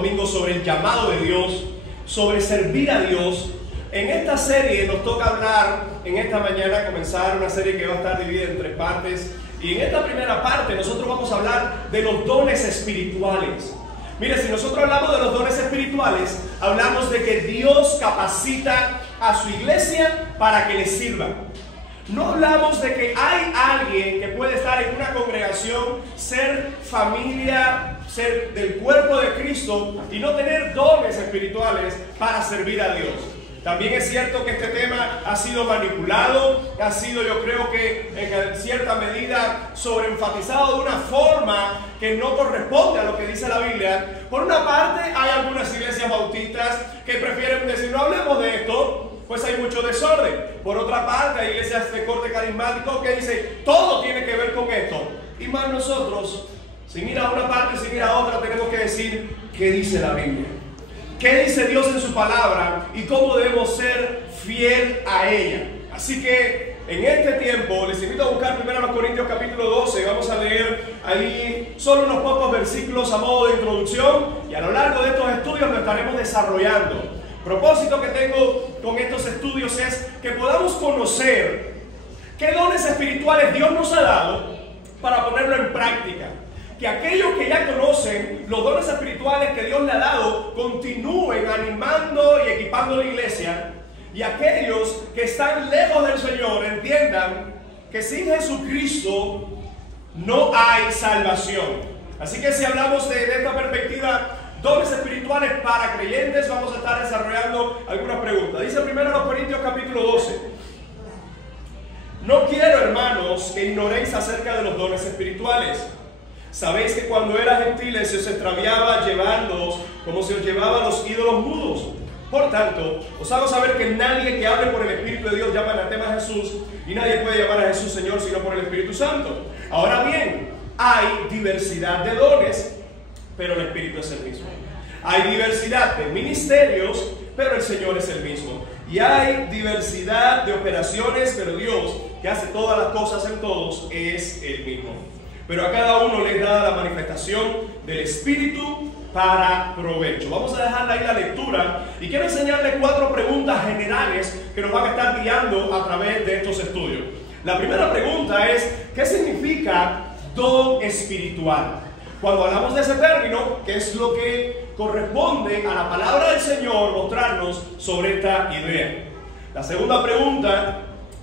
domingo sobre el llamado de Dios, sobre servir a Dios. En esta serie nos toca hablar, en esta mañana comenzar una serie que va a estar dividida en 3 partes. Y en esta primera parte nosotros vamos a hablar de los dones espirituales. Mire, si nosotros hablamos de los dones espirituales, hablamos de que Dios capacita a su iglesia para que le sirva. No hablamos de que hay alguien que puede estar en una congregación, ser familia, ser del cuerpo de Cristo y no tener dones espirituales para servir a Dios. También es cierto que este tema ha sido manipulado, ha sido, yo creo que en cierta medida sobreenfatizado de una forma que no corresponde a lo que dice la Biblia. Por una parte, hay algunas iglesias bautistas que prefieren decir, no hablemos de esto, pues hay mucho desorden. Por otra parte, hay iglesias de corte carismático que dicen, todo tiene que ver con esto. Y más nosotros, sin ir a una parte, sin ir a otra, tenemos que decir, ¿qué dice la Biblia? ¿Qué dice Dios en su palabra? Y cómo debemos ser fiel a ella. Así que en este tiempo les invito a buscar 1 Corintios capítulo 12. Vamos a leer ahí solo unos pocos versículos a modo de introducción. Y a lo largo de estos estudios lo estaremos desarrollando. El propósito que tengo con estos estudios es que podamos conocer qué dones espirituales Dios nos ha dado para ponerlo en práctica. Que aquellos que ya conocen los dones espirituales que Dios le ha dado continúen animando y equipando la iglesia, y aquellos que están lejos del Señor entiendan que sin Jesucristo no hay salvación. Así que si hablamos de esta perspectiva, dones espirituales para creyentes, vamos a estar desarrollando algunas preguntas. Dice 1 Corintios capítulo 12: no quiero, hermanos, que ignoréis acerca de los dones espirituales. Sabéis que cuando eran gentiles se os extraviaba llevándoos como se os llevaba a los ídolos mudos. Por tanto, os hago saber que nadie que hable por el Espíritu de Dios llama anatema a Jesús, y nadie puede llamar a Jesús Señor sino por el Espíritu Santo. Ahora bien, hay diversidad de dones, pero el Espíritu es el mismo. Hay diversidad de ministerios, pero el Señor es el mismo. Y hay diversidad de operaciones, pero Dios, que hace todas las cosas en todos, es el mismo. Pero a cada uno le es dada la manifestación del Espíritu para provecho. Vamos a dejarle ahí la lectura y quiero enseñarles 4 preguntas generales que nos van a estar guiando a través de estos estudios. La primera pregunta es, ¿qué significa don espiritual? Cuando hablamos de ese término, ¿qué es lo que corresponde a la palabra del Señor mostrarnos sobre esta idea? La segunda pregunta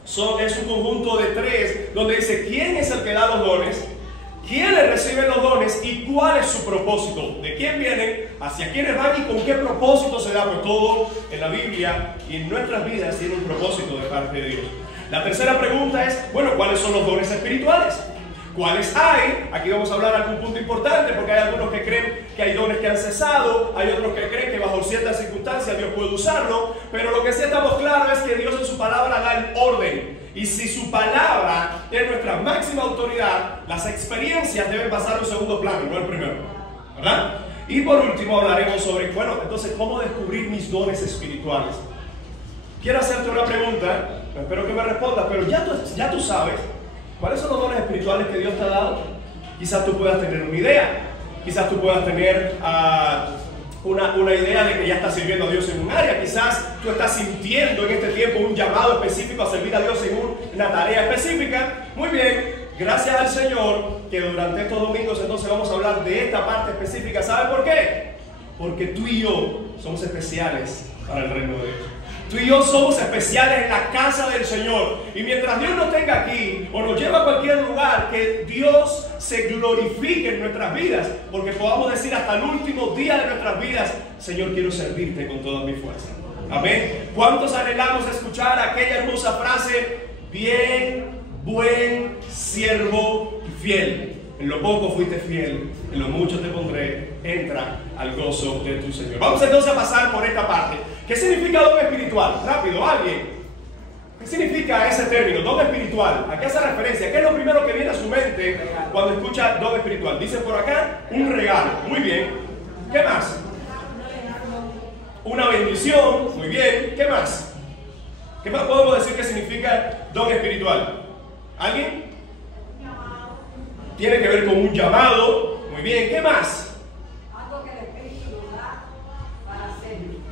es un conjunto de 3, donde dice, ¿quién es el que da los dones? ¿Quiénes reciben los dones y cuál es su propósito? ¿De quién vienen? ¿Hacia quiénes van y con qué propósito se da? Pues todo en la Biblia y en nuestras vidas tiene un propósito de parte de Dios. La tercera pregunta es, bueno, ¿cuáles son los dones espirituales? ¿Cuáles hay? Aquí vamos a hablar de algún punto importante, porque hay algunos que creen que hay dones que han cesado, hay otros que creen que bajo ciertas circunstancias Dios puede usarlo, pero lo que sí estamos claros es que Dios en su palabra da el orden. Y si su palabra es nuestra máxima autoridad, las experiencias deben pasar a un segundo plano, no el primero, ¿verdad? Y por último hablaremos sobre, bueno, entonces, ¿cómo descubrir mis dones espirituales? Quiero hacerte una pregunta, espero que me respondas, pero ya tú sabes cuáles son los dones espirituales que Dios te ha dado. Quizás tú puedas tener una idea, quizás tú puedas tener una idea de que ya estás sirviendo a Dios en un área, quizás tú estás sintiendo en este tiempo un llamado específico a servir a Dios en una tarea específica. Muy bien, gracias al Señor que durante estos domingos entonces vamos a hablar de esta parte específica. ¿Sabe por qué? Porque tú y yo somos especiales para el reino de Dios. Tú y yo somos especiales en la casa del Señor. Y mientras Dios nos tenga aquí o nos lleva a cualquier lugar, que Dios se glorifique en nuestras vidas, porque podamos decir hasta el último día de nuestras vidas, Señor, quiero servirte con toda mi fuerza. Amén. ¿Cuántos anhelamos escuchar aquella hermosa frase? Bien, buen siervo y fiel. En lo poco fuiste fiel, en lo mucho te pondré, entra al gozo de tu Señor. Vamos entonces a pasar por esta parte. ¿Qué significa don espiritual? Rápido, alguien. ¿Qué significa ese término, don espiritual? ¿A qué hace referencia? ¿Qué es lo primero que viene a su mente cuando escucha don espiritual? Dice por acá, un regalo. Muy bien. ¿Qué más? Una bendición. Muy bien. ¿Qué más? ¿Qué más podemos decir que significa don espiritual? ¿Alguien? Tiene que ver con un llamado. Muy bien. ¿Qué más? Algo que el Espíritu da.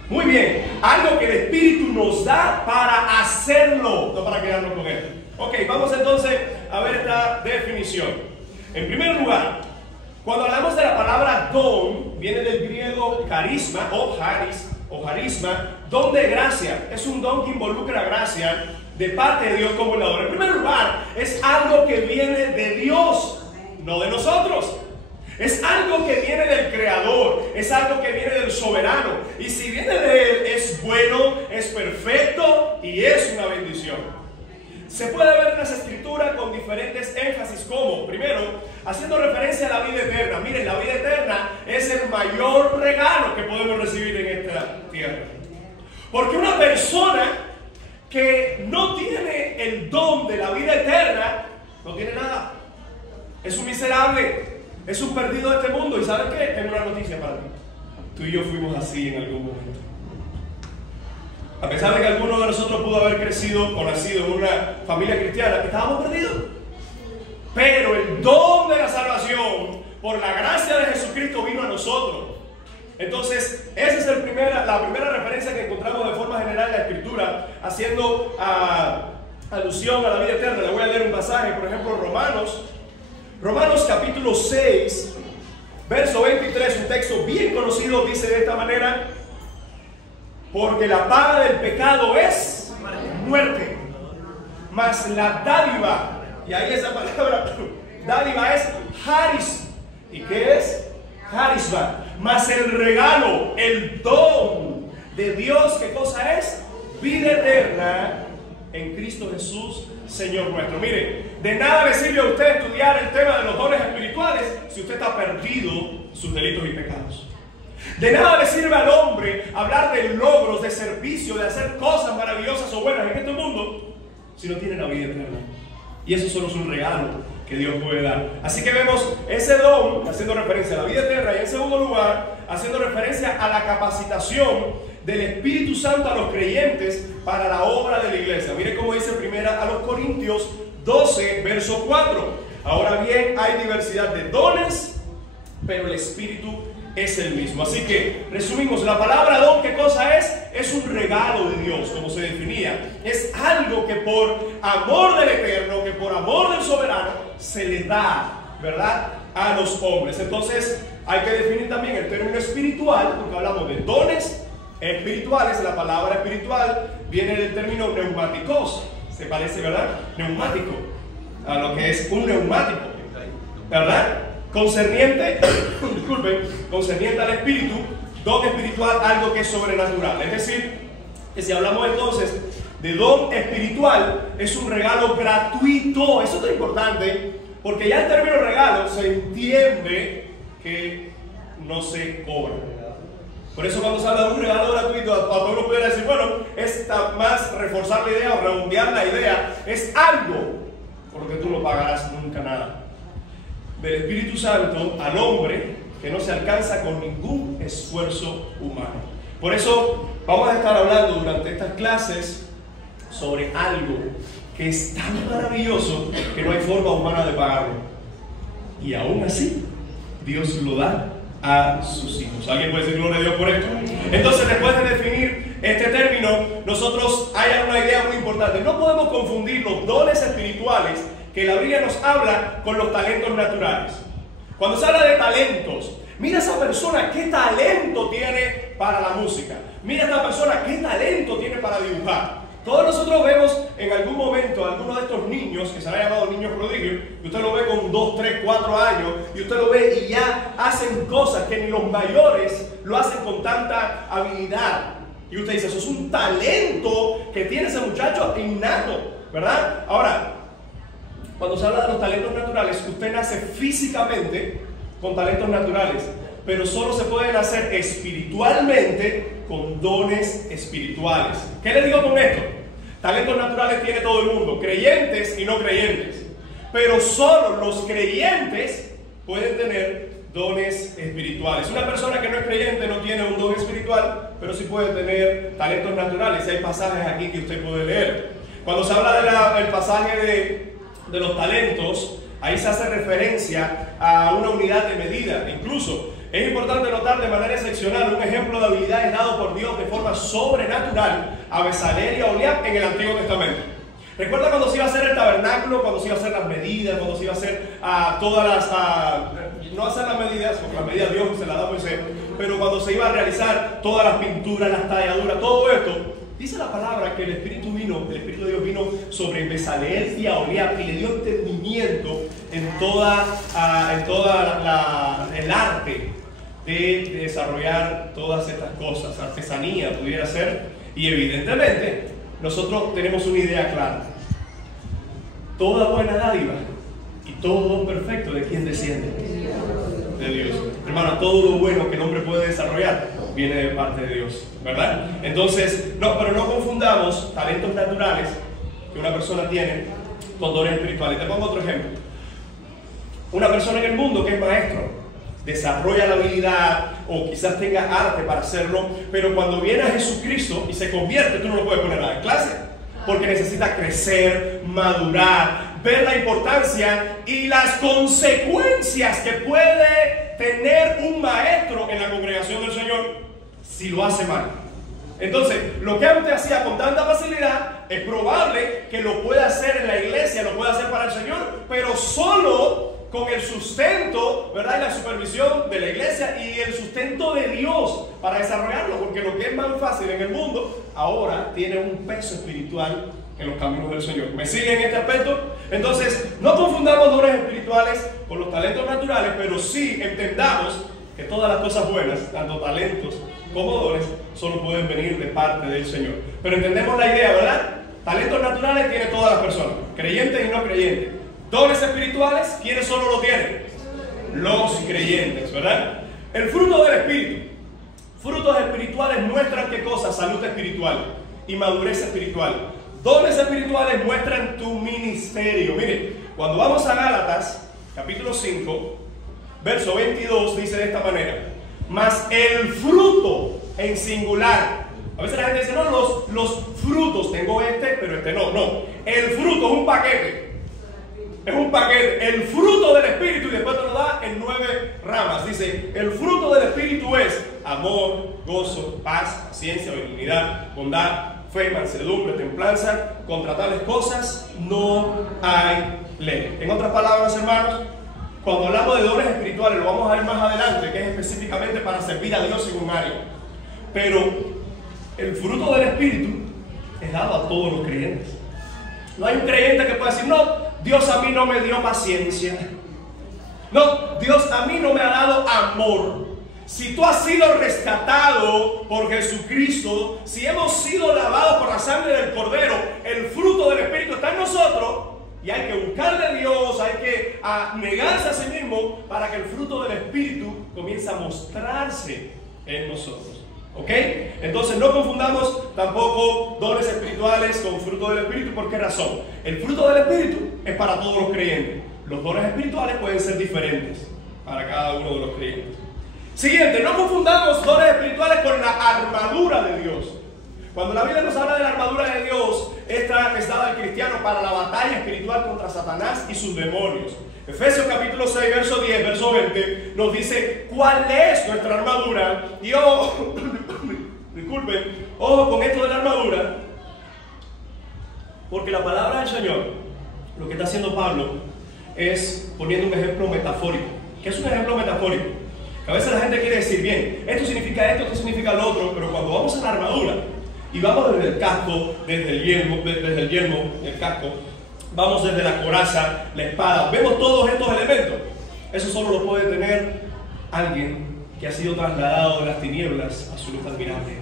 Muy bien, algo que el Espíritu nos da para hacerlo, no para quedarnos con él. Ok, vamos entonces a ver esta definición. En primer lugar, cuando hablamos de la palabra don, viene del griego carisma o charisma, don de gracia. Es un don que involucra gracia de parte de Dios como el dador. En primer lugar, es algo que viene de Dios, no de nosotros. Es algo que viene del Creador, es algo que viene del soberano. Y si viene de Él, es bueno, es perfecto y es una bendición. Se puede ver en las Escrituras con diferentes énfasis, como, primero, haciendo referencia a la vida eterna. Miren, la vida eterna es el mayor regalo que podemos recibir en esta tierra. Porque una persona que no tiene el don de la vida eterna, no tiene nada. Es un miserable. Es un perdido de este mundo. ¿Y sabes qué? Tengo una noticia para ti. Tú y yo fuimos así en algún momento. A pesar de que alguno de nosotros pudo haber crecido o nacido en una familia cristiana, estábamos perdidos. Pero el don de la salvación, por la gracia de Jesucristo, vino a nosotros. Entonces, esa es la primera referencia que encontramos de forma general en la Escritura, haciendo alusión a la vida eterna. Le voy a leer un pasaje, por ejemplo, Romanos capítulo 6, verso 23, un texto bien conocido, dice de esta manera: porque la paga del pecado es muerte, mas la dádiva, y ahí esa palabra, dádiva es charis. ¿Y qué es? Charisma. Mas el regalo, el don de Dios, ¿qué cosa es? Vida eterna en Cristo Jesús, Señor nuestro. Mire, de nada le sirve a usted estudiar el tema de los dones espirituales si usted está perdido en sus delitos y pecados. De nada le sirve al hombre hablar de logros, de servicio, de hacer cosas maravillosas o buenas en este mundo si no tiene la vida eterna. Y eso solo es un regalo que Dios puede dar. Así que vemos ese don haciendo referencia a la vida eterna, y en segundo lugar haciendo referencia a la capacitación del Espíritu Santo a los creyentes para la obra de la iglesia. Mire cómo dice primera a los Corintios 12, verso 4. Ahora bien, hay diversidad de dones, pero el Espíritu es el mismo. Así que, resumimos, la palabra don, ¿qué cosa es? Es un regalo de Dios, como se definía. Es algo que por amor del Eterno, que por amor del Soberano, se le da, ¿verdad?, a los hombres. Entonces, hay que definir también el término espiritual, porque hablamos de dones espirituales. La palabra espiritual viene del término neumáticos. Se parece, ¿verdad? Neumático, a lo que es un neumático, ¿verdad? Concerniente, disculpen, concerniente al espíritu, don espiritual, algo que es sobrenatural. Es decir, que si hablamos entonces de don espiritual, es un regalo gratuito. Eso es lo importante, porque ya el término regalo se entiende que no se cobra. Por eso cuando se habla de un regalo gratuito, a todos uno pudiera decir, bueno, es más reforzar la idea o redondear la idea. Es algo por lo que tú no pagarás nunca nada. Del Espíritu Santo al hombre, que no se alcanza con ningún esfuerzo humano. Por eso vamos a estar hablando durante estas clases sobre algo que es tan maravilloso que no hay forma humana de pagarlo. Y aún así, Dios lo da a sus hijos. ¿Alguien puede decir gloria a Dios por esto? Entonces, después de definir este término, nosotros hay una idea muy importante. No podemos confundir los dones espirituales que la Biblia nos habla con los talentos naturales. Cuando se habla de talentos, mira a esa persona qué talento tiene para la música. Mira a esta persona qué talento tiene para dibujar. Todos nosotros vemos en algún momento a alguno de estos niños, que se han llamado niños prodigios, y usted lo ve con 2, 3, 4 años, y usted lo ve y ya hacen cosas que ni los mayores lo hacen con tanta habilidad. Y usted dice, eso es un talento que tiene ese muchacho innato, ¿verdad? Ahora, cuando se habla de los talentos naturales, usted nace físicamente con talentos naturales, pero solo se puede nacer espiritualmente con dones espirituales. ¿Qué le digo con esto? Talentos naturales tiene todo el mundo, creyentes y no creyentes, pero solo los creyentes pueden tener dones espirituales. Una persona que no es creyente no tiene un don espiritual, pero sí puede tener talentos naturales. Hay pasajes aquí que usted puede leer. Cuando se habla del pasaje de los talentos, ahí se hace referencia a una unidad de medida. Incluso Es importante notar de manera excepcional un ejemplo de habilidades dado por Dios de forma sobrenatural a Bezaleel y a Oholiab en el Antiguo Testamento. Recuerda cuando se iba a hacer el tabernáculo, cuando se iba a hacer las medidas, cuando se iba a hacer todas las... no hacer las medidas, porque las medidas Dios se las da Moisés, pero cuando se iba a realizar todas las pinturas, las talladuras, todo esto, dice la palabra que el Espíritu de Dios vino sobre Bezaleel y a Oholiab y le dio entendimiento en toda el arte de desarrollar todas estas cosas, artesanía pudiera ser, y evidentemente nosotros tenemos una idea clara. Toda buena dádiva y todo don perfecto, ¿de quién desciende? De Dios. Hermano, todo lo bueno que el hombre puede desarrollar viene de parte de Dios, ¿verdad? Entonces, pero no confundamos talentos naturales que una persona tiene con dones espirituales. Te pongo otro ejemplo. Una persona en el mundo que es maestro desarrolla la habilidad o quizás tenga arte para hacerlo, pero cuando viene a Jesucristo y se convierte, tú no lo puedes poner a la clase, porque necesita crecer, madurar, ver la importancia y las consecuencias que puede tener un maestro en la congregación del Señor si lo hace mal. Entonces, lo que antes hacía con tanta facilidad, es probable que lo pueda hacer en la iglesia, lo pueda hacer para el Señor, pero solo con el sustento, ¿verdad? Y la supervisión de la iglesia y el sustento de Dios para desarrollarlo, porque lo que es más fácil en el mundo ahora tiene un peso espiritual en los caminos del Señor. ¿Me siguen en este aspecto? Entonces, no confundamos dones espirituales con los talentos naturales, pero sí entendamos que todas las cosas buenas, tanto talentos como dones, solo pueden venir de parte del Señor. Pero entendemos la idea, ¿verdad? Talentos naturales tienen todas las personas, creyentes y no creyentes. Dones espirituales, ¿quiénes solo lo tienen? Los creyentes, ¿verdad? El fruto del Espíritu. Frutos espirituales muestran ¿qué cosa? Salud espiritual y madurez espiritual. Dones espirituales muestran tu ministerio. Miren, cuando vamos a Gálatas, capítulo 5, verso 22, dice de esta manera: mas el fruto en singular. A veces la gente dice, no, los frutos, tengo este, pero este no. No, el fruto es un paquete. Es un paquete, el fruto del Espíritu, y después te lo da en 9 ramas. Dice, el fruto del Espíritu es amor, gozo, paz, paciencia, benignidad, bondad, fe, mansedumbre, templanza. Contra tales cosas no hay ley. En otras palabras, hermanos, cuando hablamos de dones espirituales, lo vamos a ver más adelante, que es específicamente para servir a Dios en un área. Pero el fruto del Espíritu es dado a todos los creyentes. No hay un creyente que pueda decir, no, Dios a mí no me dio paciencia. No, Dios a mí no me ha dado amor. Si tú has sido rescatado por Jesucristo, si hemos sido lavados por la sangre del Cordero, el fruto del Espíritu está en nosotros y hay que buscarle a Dios, hay que negarse a sí mismo para que el fruto del Espíritu comience a mostrarse en nosotros. ¿Ok? Entonces no confundamos tampoco dones espirituales con fruto del Espíritu. ¿Por qué razón? El fruto del Espíritu es para todos los creyentes. Los dones espirituales pueden ser diferentes para cada uno de los creyentes. Siguiente, no confundamos dones espirituales con la armadura de Dios. Cuando la Biblia nos habla de la armadura de Dios, esta es dada al cristiano para la batalla espiritual contra Satanás y sus demonios. Efesios capítulo 6, verso 10, verso 20, nos dice cuál es nuestra armadura. Y ojo, disculpen, ojo con esto de la armadura, porque la palabra del Señor, lo que está haciendo Pablo, es poniendo un ejemplo metafórico. ¿Qué es un ejemplo metafórico? Que a veces la gente quiere decir, bien, esto significa esto significa lo otro, pero cuando vamos a la armadura, y vamos desde el casco, desde el yelmo, el casco, vamos desde la coraza, la espada, vemos todos estos elementos. Eso solo lo puede tener alguien que ha sido trasladado de las tinieblas a su luz admirable.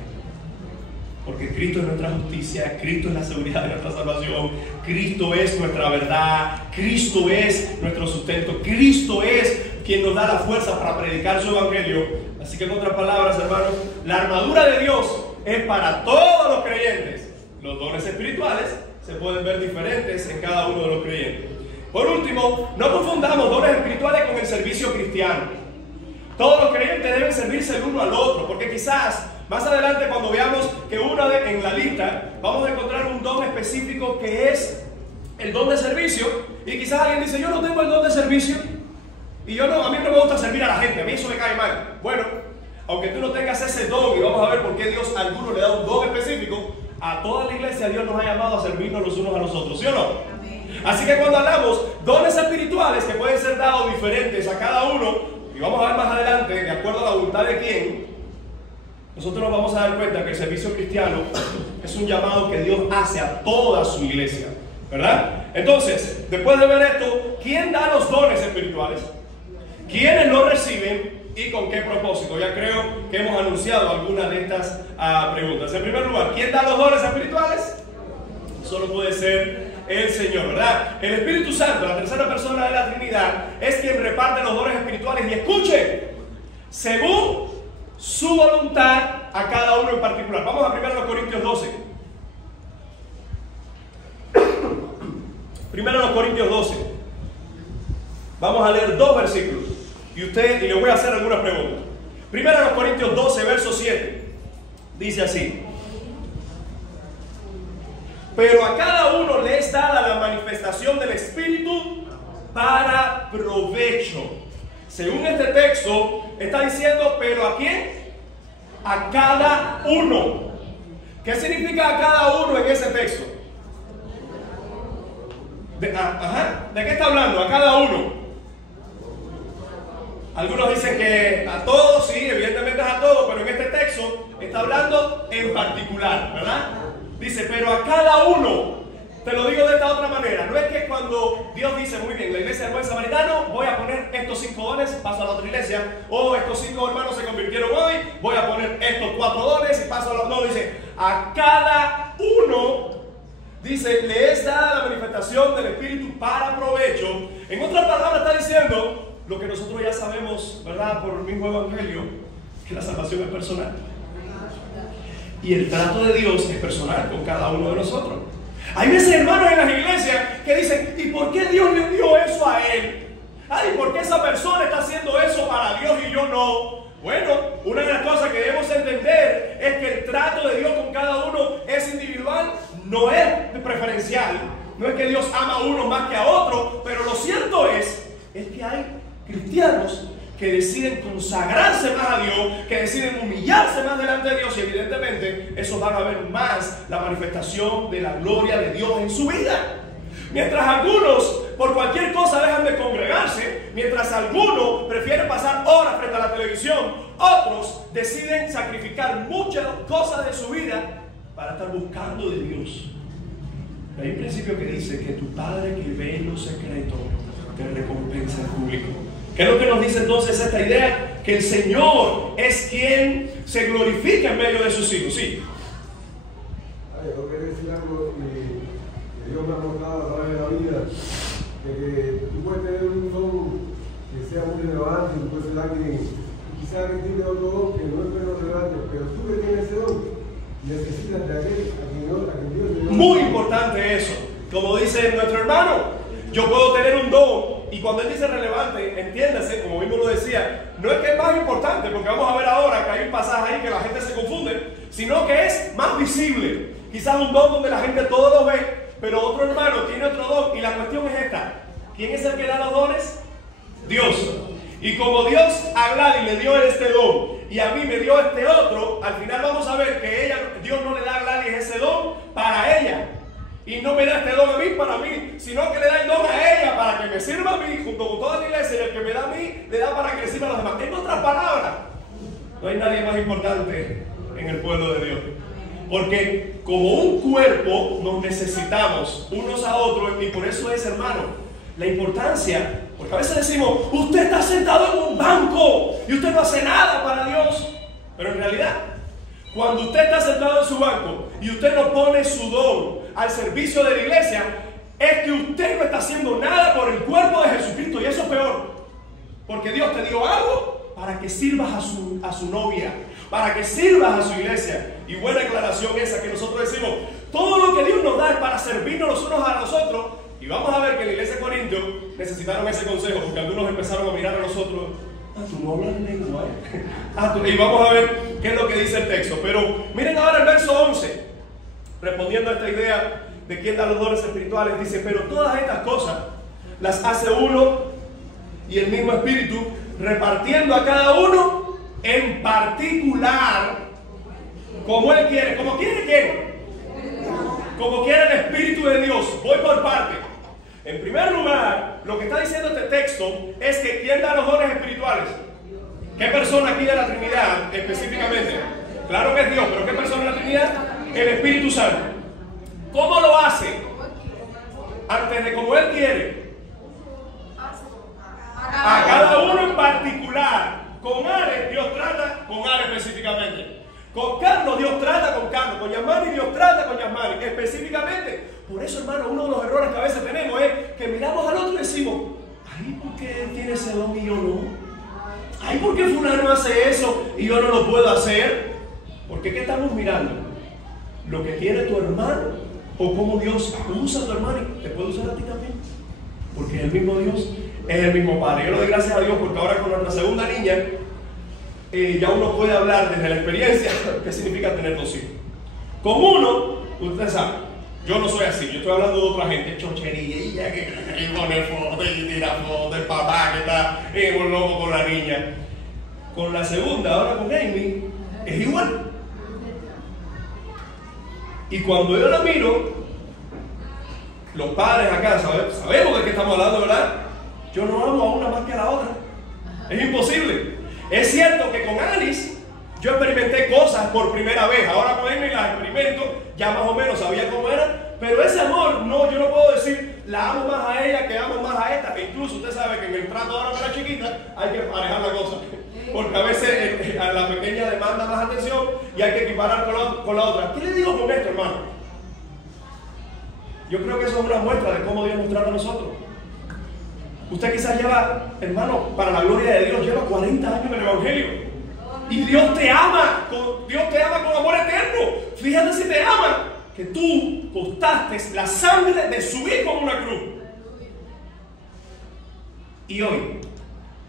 Porque Cristo es nuestra justicia, Cristo es la seguridad de nuestra salvación, Cristo es nuestra verdad, Cristo es nuestro sustento, Cristo es quien nos da la fuerza para predicar su evangelio. Así que en otras palabras, hermanos, la armadura de Dios es para todos los creyentes. Los dones espirituales se pueden ver diferentes en cada uno de los creyentes. Por último, no confundamos dones espirituales con el servicio cristiano. Todos los creyentes deben servirse el uno al otro, porque quizás más adelante, cuando veamos que en la lista vamos a encontrar un don específico que es el don de servicio, y quizás alguien dice, yo no tengo el don de servicio. Y a mí no me gusta servir a la gente, a mí eso me cae mal. Bueno, aunque tú no tengas ese don, y vamos a ver por qué Dios a algunos le da un don específico, a toda la iglesia Dios nos ha llamado a servirnos los unos a los otros, ¿sí o no? Amén. Así que cuando hablamos dones espirituales que pueden ser dados diferentes a cada uno, y vamos a ver más adelante, de acuerdo a la voluntad de quién, nosotros nos vamos a dar cuenta que el servicio cristiano es un llamado que Dios hace a toda su iglesia, ¿verdad? Entonces, después de ver esto, ¿quién da los dones espirituales? ¿Quiénes los reciben? ¿Y con qué propósito? Ya creo que hemos anunciado algunas de estas preguntas. En primer lugar, ¿quién da los dones espirituales? Solo puede ser el Señor, ¿verdad? El Espíritu Santo, la tercera persona de la Trinidad, es quien reparte los dones espirituales. Y escuchen, según su voluntad a cada uno en particular. Vamos a 1 Corintios 12. 1 Corintios 12. Vamos a leer 2 versículos. Y le voy a hacer algunas preguntas. 1 Corintios 12, verso 7. Dice así: pero a cada uno le es dada la manifestación del Espíritu para provecho. Según este texto, está diciendo, ¿pero a quién? A cada uno. ¿Qué significa a cada uno en ese texto? ¿De qué está hablando? A cada uno. Algunos dicen que a todos, sí, evidentemente es a todos, pero en este texto está hablando en particular, ¿verdad? Dice, pero a cada uno. Te lo digo de esta otra manera. No es que cuando Dios dice, muy bien, la iglesia del buen samaritano, voy a poner estos 5 dones, paso a la otra iglesia, o estos 5 hermanos se convirtieron hoy, voy a poner estos 4 dones y paso a la otra. No, dice, a cada uno, dice, le es dada la manifestación del Espíritu para provecho. En otras palabras está diciendo lo que nosotros ya sabemos, ¿verdad? Por el mismo evangelio, que la salvación es personal. Y el trato de Dios es personal con cada uno de nosotros. Hay veces hermanos en las iglesias que dicen, ¿y por qué Dios le dio eso a él? Ay, ¿por qué esa persona está haciendo eso para Dios y yo no? Bueno, una de las cosas que debemos entender es que el trato de Dios con cada uno es individual, no es preferencial. No es que Dios ama a uno más que a otro, pero lo cierto es que hay cristianos que deciden consagrarse más a Dios, que deciden humillarse más delante de Dios, y evidentemente esos van a ver más la manifestación de la gloria de Dios en su vida. Mientras algunos por cualquier cosa dejan de congregarse, mientras algunos prefieren pasar horas frente a la televisión, otros deciden sacrificar muchas cosas de su vida para estar buscando de Dios. Hay un principio que dice que tu Padre que ve en lo secreto te recompensa en público. ¿Qué es lo que nos dice entonces esta idea? Que el Señor es quien se glorifica en medio de sus hijos. Sí. Yo quería decir algo que Dios me ha mostrado a través de la vida, que tú puedes tener un don que sea muy relevante, tú puedes ser alguien, y quizás alguien tiene otro don que no es menos relevante, pero tú que tienes ese don, necesitas de aquel a quien Dios le da. Muy importante eso. Como dice nuestro hermano, yo puedo tener un don, y cuando él dice relevante, entiéndase, como mismo lo decía, no es que es más importante, porque vamos a ver ahora que hay un pasaje ahí que la gente se confunde, sino que es más visible. Quizás un don donde la gente todo lo ve, pero otro hermano tiene otro don, y la cuestión es esta: ¿quién es el que da los dones? Dios. Y como Dios a Gladys le dio este don y a mí me dio este otro, al final vamos a ver que Dios no le da a Gladys ese don para ella. Y no me da este don a mí para mí, sino que le da el don a ella para que me sirva a mí, junto con toda la iglesia, y el que me da a mí, le da para que le sirva a los demás. En otras palabras, no hay nadie más importante en el pueblo de Dios. Porque como un cuerpo nos necesitamos unos a otros, y por eso es, hermano, la importancia. Porque a veces decimos, usted está sentado en un banco y usted no hace nada para Dios. Pero en realidad, cuando usted está sentado en su banco y usted no pone su don al servicio de la iglesia, es que usted no está haciendo nada por el cuerpo de Jesucristo, y eso es peor, porque Dios te dio algo para que sirvas a su novia, para que sirvas a su iglesia. Y buena aclaración esa que nosotros decimos, todo lo que Dios nos da es para servirnos los unos a los otros. Y vamos a ver que en la iglesia de Corinto necesitaron ese consejo, porque algunos empezaron a mirar a nosotros, tú no hablas lengua, y vamos a ver qué es lo que dice el texto. Pero miren ahora el verso 11, respondiendo a esta idea de quién da los dones espirituales. Dice, pero todas estas cosas las hace uno y el mismo Espíritu, repartiendo a cada uno en particular, como Él quiere. ¿Cómo quiere quién? Como quiere el Espíritu de Dios. Voy por parte. En primer lugar, lo que está diciendo este texto es que ¿quién da los dones espirituales? ¿Qué persona aquí de la Trinidad específicamente? Claro que es Dios, pero ¿qué persona de la Trinidad? El Espíritu Santo. ¿Cómo lo hace? Antes de como Él quiere. A cada uno en particular. Con Ale, Dios trata con Ale específicamente. Con Carlos, Dios trata con Carlos. Con Yasmani, Dios trata con Yasmani específicamente. Por eso, hermano, uno de los errores que a veces tenemos es que miramos al otro y decimos: ay, ¿por qué él tiene ese don y yo no? Ay, ¿por qué fulano hace eso y yo no lo puedo hacer? Porque ¿qué estamos mirando? ¿Lo que tiene tu hermano? ¿O cómo Dios usa a tu hermano y te puede usar a ti también? Porque es el mismo Dios, es el mismo Padre. Yo le doy gracias a Dios porque ahora con nuestra segunda niña ya uno puede hablar desde la experiencia qué significa tener dos hijos. Con uno, usted sabe, yo no soy así, yo estoy hablando de otra gente, chocherilla, que pone fotos y tira fotos del papá que está un loco con la niña. Con la segunda, ahora con Amy, es igual. Y cuando yo la miro, los padres acá sabemos de qué estamos hablando, ¿verdad? Yo no amo a una más que a la otra. Es imposible. Es cierto que con Alice yo experimenté cosas por primera vez. Ahora con Amy las experimento, ya más o menos sabía cómo era. Pero ese amor, no, yo no puedo decir la amo más a ella que amo más a esta. Que incluso usted sabe que en el trato ahora con la chiquita hay que parejar la cosa. Porque a veces a la pequeña demanda más atención y hay que equiparar con la otra. ¿Qué le digo con esto, hermano? Yo creo que eso es una muestra de cómo Dios nos trata a nosotros. Usted quizás lleva, hermano, para la gloria de Dios, lleva 40 años en el Evangelio. Y Dios te ama con amor eterno. Fíjate si te ama, que tú costaste la sangre de su Hijo en una cruz. Y hoy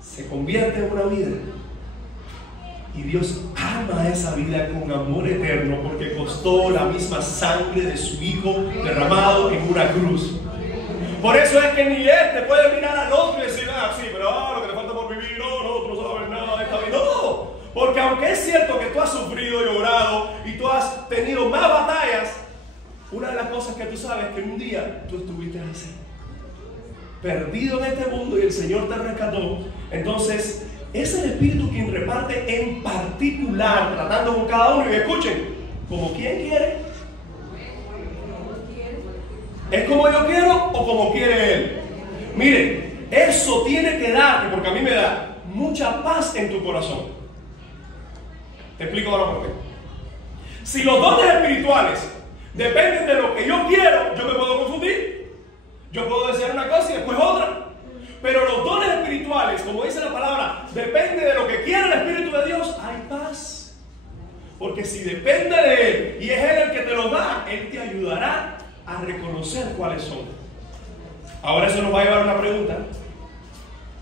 se convierte en una vida. Y Dios ama esa vida con amor eterno porque costó la misma sangre de su Hijo derramado en una cruz. Por eso es que ni este puede mirar al otro y decir: ah, sí, pero lo que le falta por vivir, no, tú no sabes nada de esta vida. No, porque aunque es cierto que tú has sufrido y llorado y tú has tenido más batallas, una de las cosas que tú sabes es que un día tú estuviste así, perdido en este mundo y el Señor te rescató. Entonces es el Espíritu quien reparte en particular, tratando con cada uno. Y escuchen, como quien quiere. ¿Es como yo quiero o como quiere Él? Miren, eso tiene que darte, porque a mí me da mucha paz en tu corazón. Te explico ahora por qué. Si los dones espirituales dependen de lo que yo quiero, yo me puedo confundir. Yo puedo desear una cosa y después otra. Pero los dones espirituales, como dice la palabra, depende de lo que quiere el Espíritu de Dios, hay paz. Porque si depende de Él y es Él el que te los da, Él te ayudará a reconocer cuáles son. Ahora eso nos va a llevar a una pregunta,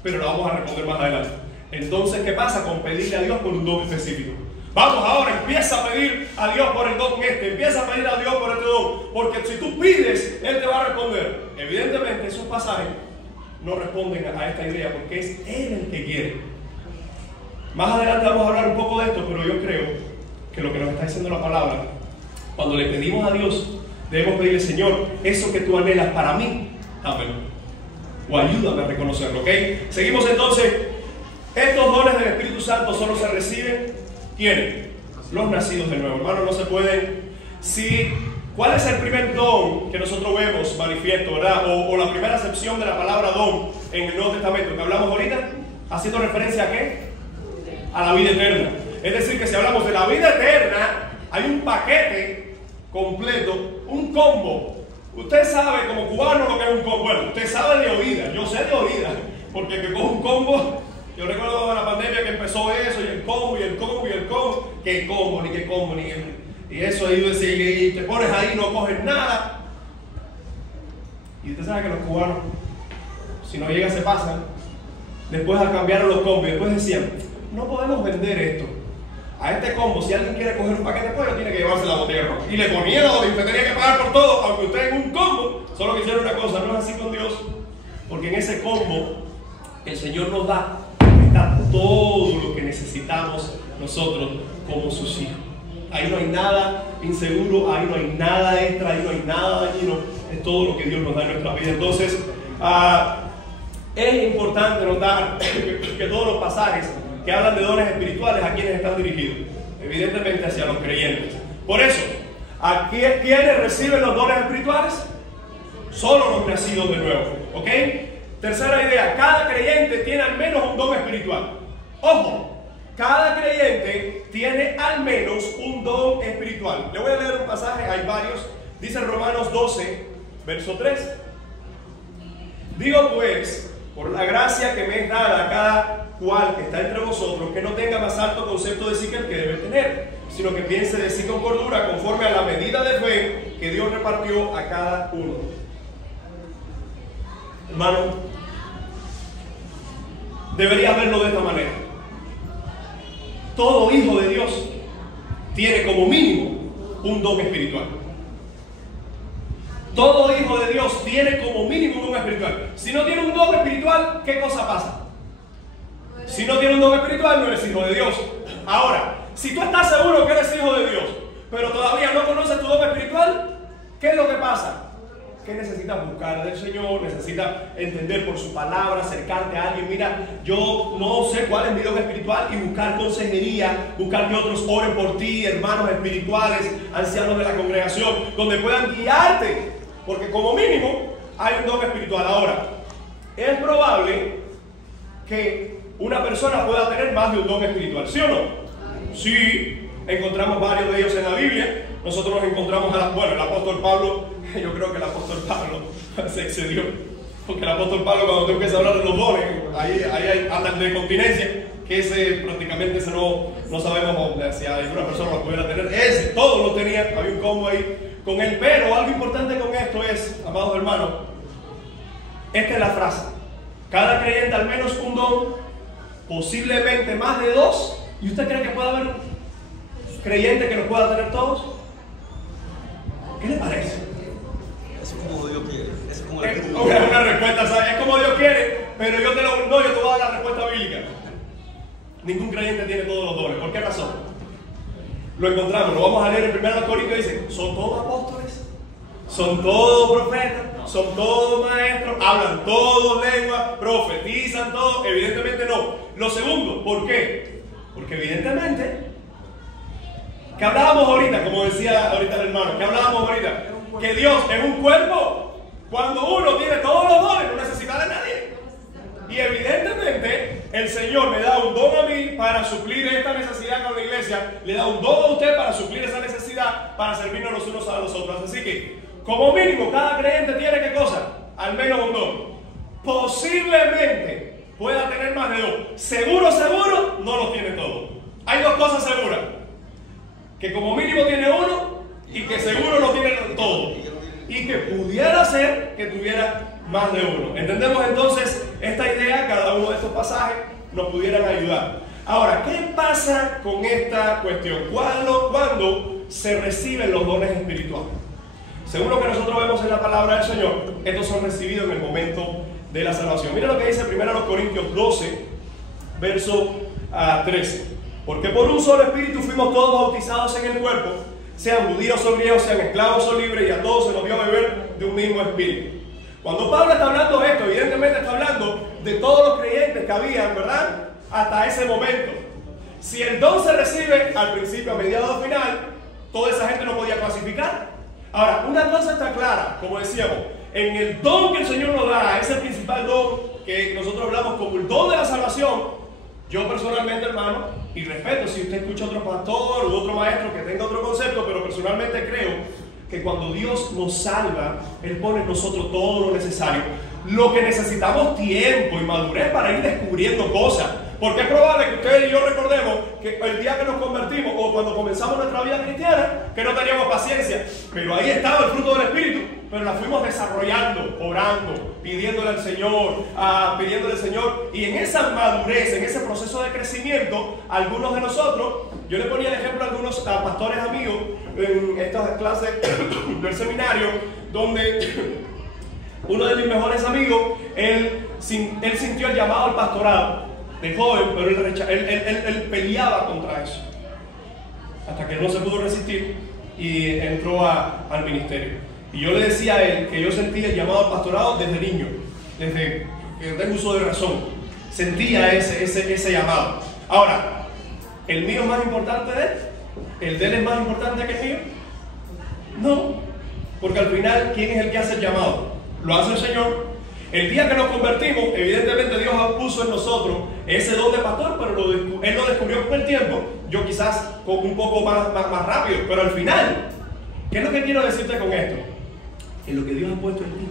pero la vamos a responder más adelante. Entonces, ¿qué pasa con pedirle a Dios por un don específico? Vamos ahora, empieza a pedir a Dios por el don empieza a pedir a Dios por este don, porque si tú pides, Él te va a responder. Evidentemente esos pasajes no responden a esta idea, porque es Él el que quiere. Más adelante vamos a hablar un poco de esto, pero yo creo que lo que nos está diciendo la palabra, cuando le pedimos a Dios, debemos pedirle: Señor, eso que tú anhelas para mí, dámelo. O ayúdame a reconocerlo, ¿ok? Seguimos entonces. Estos dones del Espíritu Santo solo se reciben, ¿quiénes? Los nacidos de nuevo. Hermanos, no se pueden. ¿Cuál es el primer don que nosotros vemos manifiesto, verdad? O la primera acepción de la palabra don en el Nuevo Testamento, que hablamos ahorita, haciendo referencia a ¿qué? A la vida eterna. Es decir, que si hablamos de la vida eterna, hay un paquete completo, un combo. Usted sabe como cubano lo que es un combo. Bueno, usted sabe de oída, yo sé de oída, porque que cojo un combo. Yo recuerdo de la pandemia que empezó eso, y el combo, y el combo, y el combo. ¿Qué combo, ni qué combo, ni qué? Y eso ahí, y te pones ahí, no coges nada. Y usted sabe que los cubanos, si no llega, se pasan. Después cambiaron los combos, y después decían: no podemos vender esto. A este combo, si alguien quiere coger un paquete de pollo, tiene que llevarse la botella roja. Y le ponía la botella, usted tenía que pagar por todo, aunque usted en un combo solo quisiera una cosa. No es así con Dios, porque en ese combo que el Señor nos da, está todo lo que necesitamos nosotros como sus hijos. Ahí no hay nada inseguro, ahí no hay nada extra, ahí no hay nada dañino. Es todo lo que Dios nos da en nuestra vida. Entonces, es importante notar que todos los pasajes que hablan de dones espirituales, ¿a quienes están dirigidos? Evidentemente hacia los creyentes. Por eso, ¿a quiénes reciben los dones espirituales? Solo los nacidos de nuevo. ¿Ok? Tercera idea, cada creyente tiene al menos un don espiritual. Ojo, cada creyente tiene al menos un don espiritual. Le voy a leer un pasaje, hay varios. Dice Romanos 12, verso 3. Digo pues, por la gracia que me es dada a cada cual que está entre vosotros, que no tenga más alto concepto de sí que el que debe tener, sino que piense de sí con cordura, conforme a la medida de fe que Dios repartió a cada uno. Hermano, deberías verlo de esta manera. Todo hijo de Dios tiene como mínimo un don espiritual. Todo hijo de Dios tiene como mínimo un don espiritual. Si no tiene un don espiritual, ¿qué cosa pasa? Si no tiene un don espiritual, no eres hijo de Dios. Ahora, si tú estás seguro que eres hijo de Dios, pero todavía no conoces tu don espiritual, ¿qué es lo que pasa? Que necesitas buscar del Señor, necesitas entender por su palabra, acercarte a alguien. Mira, yo no sé cuál es mi don espiritual, y buscar consejería, buscar que otros oren por ti, hermanos espirituales, ancianos de la congregación, donde puedan guiarte, porque como mínimo hay un don espiritual. Ahora, es probable que una persona pueda tener más de un don espiritual, ¿sí o no? Sí, encontramos varios de ellos en la Biblia. Nosotros nos encontramos el apóstol Pablo. Yo creo que el apóstol Pablo se excedió, porque el apóstol Pablo, cuando tú empiezas a hablar de los dones, ahí hablan de continencia, que ese prácticamente no sabemos si alguna persona lo pudiera tener. Ese, todos lo tenían, había un combo ahí con él. Pero algo importante con esto es, amados hermanos, esta es la frase: cada creyente al menos un don, posiblemente más de dos. ¿Y usted cree que puede haber creyente que los pueda tener todos? ¿Qué le parece? Eso es como Dios quiere. Eso es como Es una respuesta, ¿sabes? Es como Dios quiere, pero yo te voy a dar la respuesta bíblica. Ningún creyente tiene todos los dones. ¿Por qué razón? Lo encontramos, lo vamos a leer en 1 Corintios. Dice: ¿son todos apóstoles? ¿Son todos profetas? ¿Son todos maestros? ¿Hablan todos lenguas? ¿Profetizan todos? Evidentemente no. Lo segundo, ¿por qué? Porque evidentemente, que hablábamos ahorita, como decía ahorita el hermano, que hablábamos ahorita, que Dios es un cuerpo. Cuando uno tiene todos los dones, no necesita de nadie. Y evidentemente el Señor me da un don a mí para suplir esta necesidad con la iglesia, le da un don a usted para suplir esa necesidad, para servirnos los unos a los otros. Así que, como mínimo, cada creyente tiene, ¿qué cosa? Al menos un don. Posiblemente pueda tener más de dos. Seguro, no los tiene todos. Hay dos cosas seguras: que como mínimo tiene uno, y que seguro lo tiene todo. Y que pudiera ser que tuviera más de uno. ¿Entendemos entonces esta idea? Cada uno de estos pasajes nos pudieran ayudar. Ahora, ¿qué pasa con esta cuestión? ¿Cuándo se reciben los dones espirituales? Según lo que nosotros vemos en la palabra del Señor, estos son recibidos en el momento de la salvación. Mira lo que dice 1 Corintios 12, verso 13. Porque por un solo espíritu fuimos todos bautizados en el cuerpo, sean judíos o griegos, sean esclavos o libres, y a todos se nos dio a beber de un mismo espíritu. Cuando Pablo está hablando de esto, evidentemente está hablando de todos los creyentes que habían, ¿verdad? Hasta ese momento. Si el don se recibe al principio, a mediados, al final, toda esa gente no podía clasificar. Ahora, una cosa está clara, como decíamos, en el don que el Señor nos da, ese principal don que nosotros hablamos como el don de la salvación. Yo personalmente, hermano, y respeto si usted escucha a otro pastor u otro maestro que tenga otro concepto, pero personalmente creo que cuando Dios nos salva, Él pone en nosotros todo lo necesario. Lo que necesitamos tiempo y madurez para ir descubriendo cosas. Porque es probable que ustedes y yo recordemos que el día que nos convertimos o cuando comenzamos nuestra vida cristiana, que no teníamos paciencia, pero ahí estaba el fruto del Espíritu, pero la fuimos desarrollando, orando, pidiéndole al Señor, y en esa madurez, en ese proceso de crecimiento, algunos de nosotros, yo le ponía el ejemplo a algunos pastores amigos en estas clases del seminario, donde Uno de mis mejores amigos, él sintió el llamado al pastorado de joven, pero él peleaba contra eso. Hasta que él no se pudo resistir y entró al ministerio. Y yo le decía a él que yo sentía el llamado al pastorado desde niño, desde que tengo uso de razón. Sentía ese llamado. Ahora, ¿el mío es más importante de él? ¿El de él es más importante que el mío? No, porque al final, ¿quién es el que hace el llamado? Lo hace el Señor. El día que nos convertimos, evidentemente Dios puso en nosotros ese don de pastor, pero Él lo descubrió con el tiempo. Yo quizás con un poco más rápido, pero al final, ¿qué es lo que quiero decirte con esto? Es lo que Dios ha puesto en ti.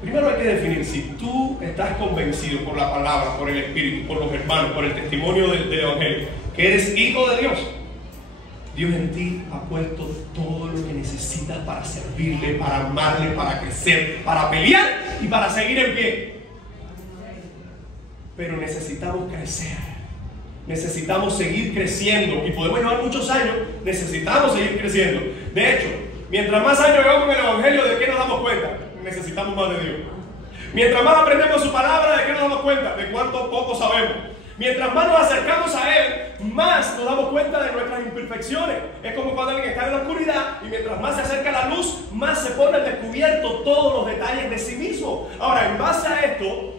Primero hay que definir si tú estás convencido por la palabra, por el Espíritu, por los hermanos, por el testimonio del Evangelio, que eres hijo de Dios. Dios en ti ha puesto todo lo que necesitas para servirle, para amarle, para crecer, para pelear y para seguir en pie. Pero necesitamos crecer, necesitamos seguir creciendo y podemos llevar muchos años, necesitamos seguir creciendo. De hecho, mientras más años llevamos en el Evangelio, ¿de qué nos damos cuenta? Necesitamos más de Dios. Mientras más aprendemos su palabra, ¿de qué nos damos cuenta? De cuánto poco sabemos. Mientras más nos acercamos a Él, más nos damos cuenta de nuestras imperfecciones. Es como cuando alguien está en la oscuridad y mientras más se acerca a la luz, más se pone al descubierto todos los detalles de sí mismo. Ahora, en base a esto,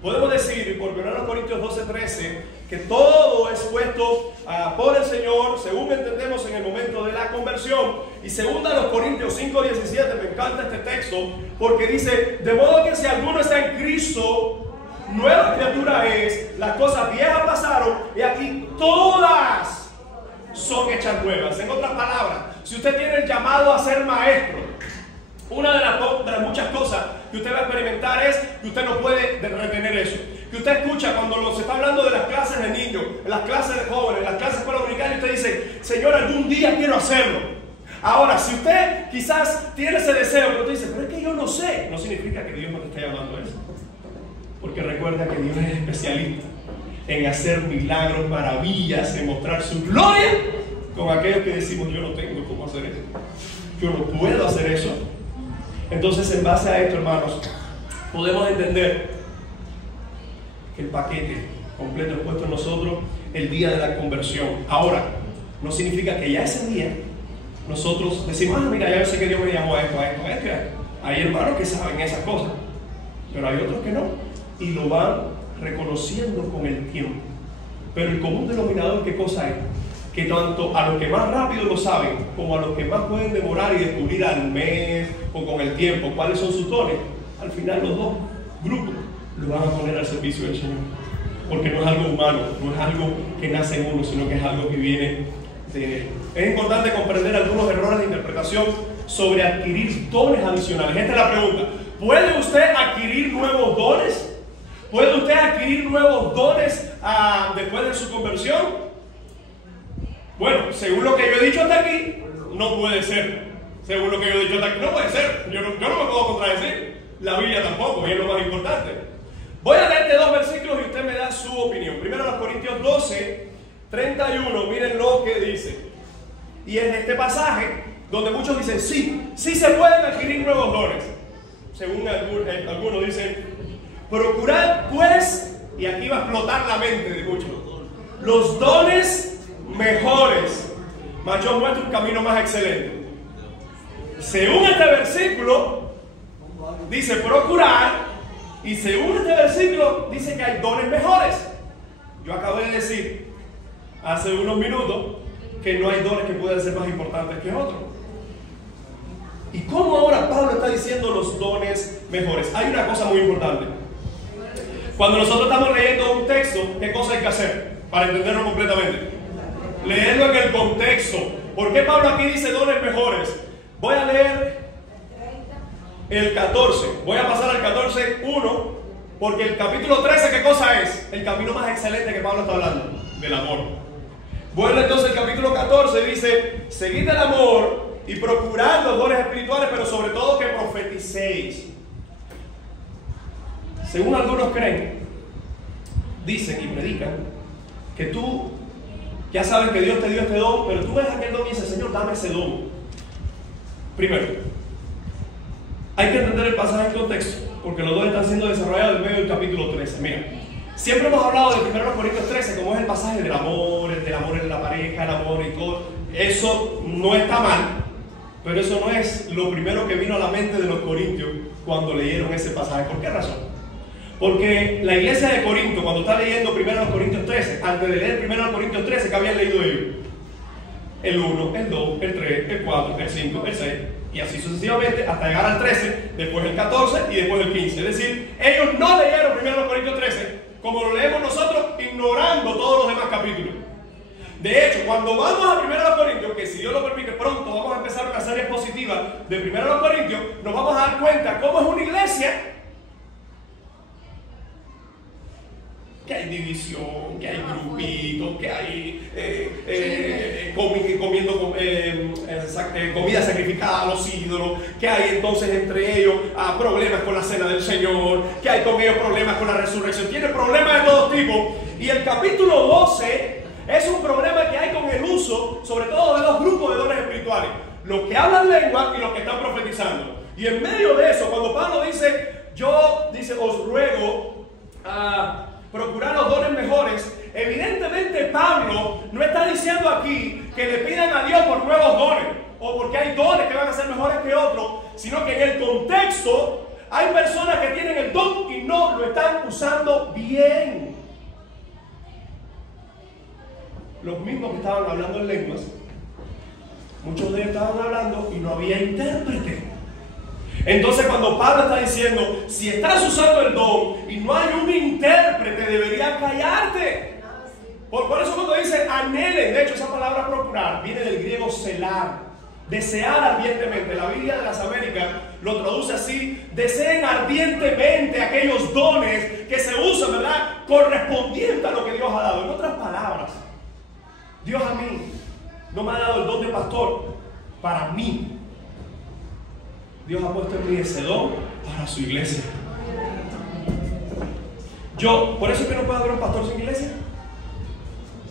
podemos decir, por 1 Corintios 12:13, que todo es puesto por el Señor, según entendemos en el momento de la conversión. Y 2 Corintios 5:17, me encanta este texto, porque dice, de modo que si alguno está en Cristo, nueva criatura es, las cosas viejas pasaron y aquí todas son hechas nuevas. En otras palabras, si usted tiene el llamado a ser maestro, una de las muchas cosas que usted va a experimentar es que usted no puede retener eso. Que usted escucha cuando se está hablando de las clases de niños, las clases de jóvenes, las clases de escuela dominical, y usted dice, Señor, algún día quiero hacerlo. Ahora, si usted quizás tiene ese deseo, pero usted dice, pero es que yo no sé, no significa que Dios no te esté llamando a eso. Porque recuerda que Dios es especialista en hacer milagros, maravillas, en mostrar su gloria con aquellos que decimos, yo no tengo cómo hacer eso, yo no puedo hacer eso. Entonces, en base a esto, hermanos, podemos entender que el paquete completo es puesto en nosotros el día de la conversión. Ahora, no significa que ya ese día nosotros decimos, mira, ya yo sé que Dios me llamó a esto. Hay hermanos que saben esas cosas, pero hay otros que no, y lo van reconociendo con el tiempo. Pero el común denominador, ¿qué cosa es? Que tanto a los que más rápido lo saben, como a los que más pueden demorar y descubrir al mes o con el tiempo cuáles son sus dones, al final los dos grupos lo van a poner al servicio del Señor. Porque no es algo humano, no es algo que nace en uno, sino que es algo que viene de Él. Es importante comprender algunos errores de interpretación sobre adquirir dones adicionales. Esta es la pregunta. ¿Puede usted adquirir nuevos dones? ¿Puede usted adquirir nuevos dones después de su conversión? Bueno, según lo que yo he dicho hasta aquí, no puede ser. Según lo que yo he dicho hasta aquí, no puede ser. Yo no me puedo contradecir. La Biblia tampoco, y es lo más importante. Voy a leerte dos versículos y usted me da su opinión. Primero, los Corintios 12:31, miren lo que dice. Y en este pasaje, donde muchos dicen, sí se pueden adquirir nuevos dones. Según algunos dicen, procurad pues, y aquí va a explotar la mente de muchos, los dones mejores, mas yo muestro un camino más excelente. Según este versículo, dice procurar, y según este versículo, dice que hay dones mejores. Yo acabo de decir hace unos minutos que no hay dones que puedan ser más importantes que otros. ¿Y cómo ahora Pablo está diciendo los dones mejores? Hay una cosa muy importante. Cuando nosotros estamos leyendo un texto, ¿qué cosa hay que hacer para entenderlo completamente? Leerlo en el contexto. ¿Por qué Pablo aquí dice dones mejores? Voy a leer el 14. Voy a pasar al 14:1, porque el capítulo 13, ¿qué cosa es? El camino más excelente que Pablo está hablando, del amor. Bueno, entonces el capítulo 14 dice, seguid el amor y procurad los dones espirituales, pero sobre todo que profeticéis. Según algunos creen, dicen y predican que tú ya sabes que Dios te dio este don, pero tú ves aquel don y dices, Señor, dame ese don. Primero, hay que entender el pasaje en contexto, porque los dos están siendo desarrollados en medio del capítulo 13. Mira, siempre hemos hablado de 1 Corintios 13, como es el pasaje del amor en la pareja, el amor y todo. Eso no está mal, pero eso no es lo primero que vino a la mente de los corintios cuando leyeron ese pasaje. ¿Por qué razón? Porque la iglesia de Corinto, cuando está leyendo 1 Corintios 13, antes de leer 1 Corintios 13, ¿qué habían leído ellos? El 1, el 2, el 3, el 4, el 5, el 6, y así sucesivamente hasta llegar al 13, después el 14 y después el 15. Es decir, ellos no leyeron 1 Corintios 13 como lo leemos nosotros, ignorando todos los demás capítulos. De hecho, cuando vamos a 1 Corintios, que si Dios lo permite pronto vamos a empezar una serie positiva de 1 Corintios, nos vamos a dar cuenta cómo es una iglesia que hay división, que hay grupitos, que hay comiendo comida sacrificada a los ídolos, que hay entonces entre ellos problemas con la cena del Señor, que hay con ellos problemas con la resurrección, tiene problemas de todo tipo. Y el capítulo 12 es un problema que hay con el uso, sobre todo de dos grupos de dones espirituales, los que hablan lengua y los que están profetizando. Y en medio de eso, cuando Pablo dice, os ruego procurar los dones mejores, evidentemente Pablo no está diciendo aquí que le pidan a Dios por nuevos dones o porque hay dones que van a ser mejores que otros, sino que en el contexto hay personas que tienen el don y no lo están usando bien. Los mismos que estaban hablando en lenguas, muchos de ellos estaban hablando y no había intérprete. Entonces cuando Pablo está diciendo, si estás usando el don y no hay un intérprete, deberías callarte. Por eso cuando dice anhelen, de hecho esa palabra procurar viene del griego celar, desear ardientemente. La Biblia de las Américas lo traduce así: deseen ardientemente aquellos dones que se usan, ¿verdad?, correspondiente a lo que Dios ha dado. En otras palabras, Dios a mí no me ha dado el don de pastor para mí. Dios ha puesto en mí ese don para su iglesia. Por eso es que no puede haber un pastor sin iglesia.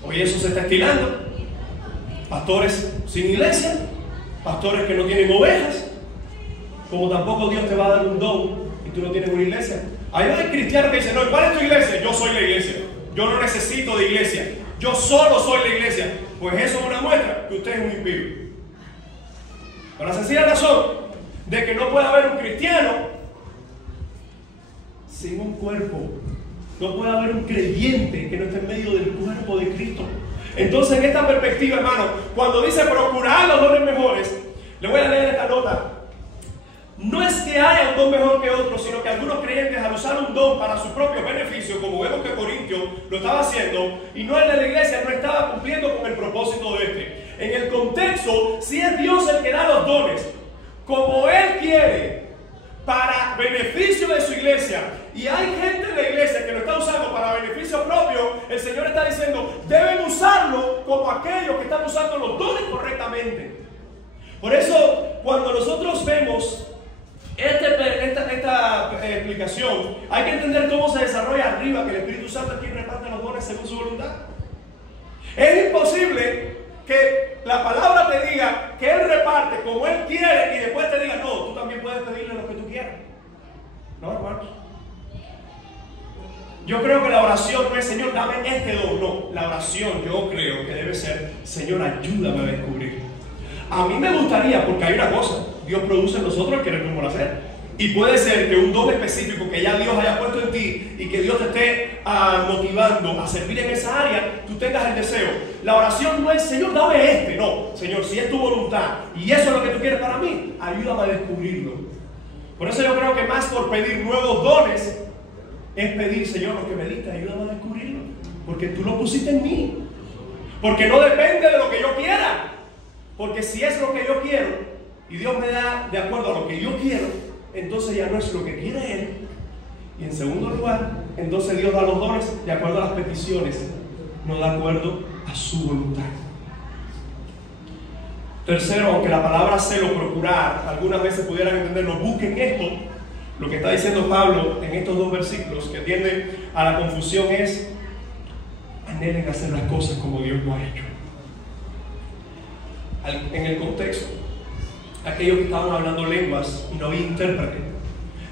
Hoy eso se está estilando. Pastores sin iglesia, pastores que no tienen ovejas, como tampoco Dios te va a dar un don y tú no tienes una iglesia. Hay cristianos que dicen, no, ¿cuál es tu iglesia? Yo soy la iglesia. Yo no necesito de iglesia. Yo solo soy la iglesia. Pues eso es una muestra que usted es un impío. Por la sencilla razón de que no puede haber un cristiano sin un cuerpo. No puede haber un creyente que no esté en medio del cuerpo de Cristo. Entonces, en esta perspectiva, hermano, cuando dice procurar los dones mejores, le voy a leer esta nota. No es que haya un don mejor que otro, sino que algunos creyentes, al usar un don para su propio beneficio, como vemos que Corintio lo estaba haciendo, y no el de la iglesia, no estaba cumpliendo con el propósito de este. En el contexto, si es Dios el que da los dones, como Él quiere, para beneficio de su iglesia, y hay gente en la iglesia que lo está usando para beneficio propio, el Señor está diciendo, deben usarlo como aquellos que están usando los dones correctamente. Por eso, cuando nosotros vemos esta explicación, hay que entender cómo se desarrolla arriba, que el Espíritu Santo es quien reparte los dones según su voluntad. Es imposible que la palabra te diga que Él reparte como Él quiere y después te diga, no, tú también puedes pedirle lo que tú quieras. No, hermanos. Yo creo que la oración no es, Señor, dame este don. No, la oración yo creo que debe ser, Señor, ayúdame a descubrir. A mí me gustaría, porque hay una cosa, Dios produce en nosotros el querer como hacer. Y puede ser que un don específico que ya Dios haya puesto en ti y que Dios te esté motivando a servir en esa área, tú tengas el deseo. La oración no es, Señor, dame este. No, Señor, si es tu voluntad y eso es lo que tú quieres para mí, ayúdame a descubrirlo. Por eso yo creo que más por pedir nuevos dones es pedir, Señor, lo que me diste, ayúdame a descubrirlo. Porque tú lo pusiste en mí. Porque no depende de lo que yo quiera. Porque si es lo que yo quiero y Dios me da de acuerdo a lo que yo quiero, entonces ya no es lo que quiere Él. Y en segundo lugar, entonces Dios da los dones de acuerdo a las peticiones, no de acuerdo a su voluntad. Tercero, aunque la palabra celo, procurar, algunas veces pudieran entenderlo, busquen esto. Lo que está diciendo Pablo en estos dos versículos que tienden a la confusión es: anhelen hacer las cosas como Dios lo ha hecho. En el contexto, aquellos que estaban hablando lenguas y no había intérprete,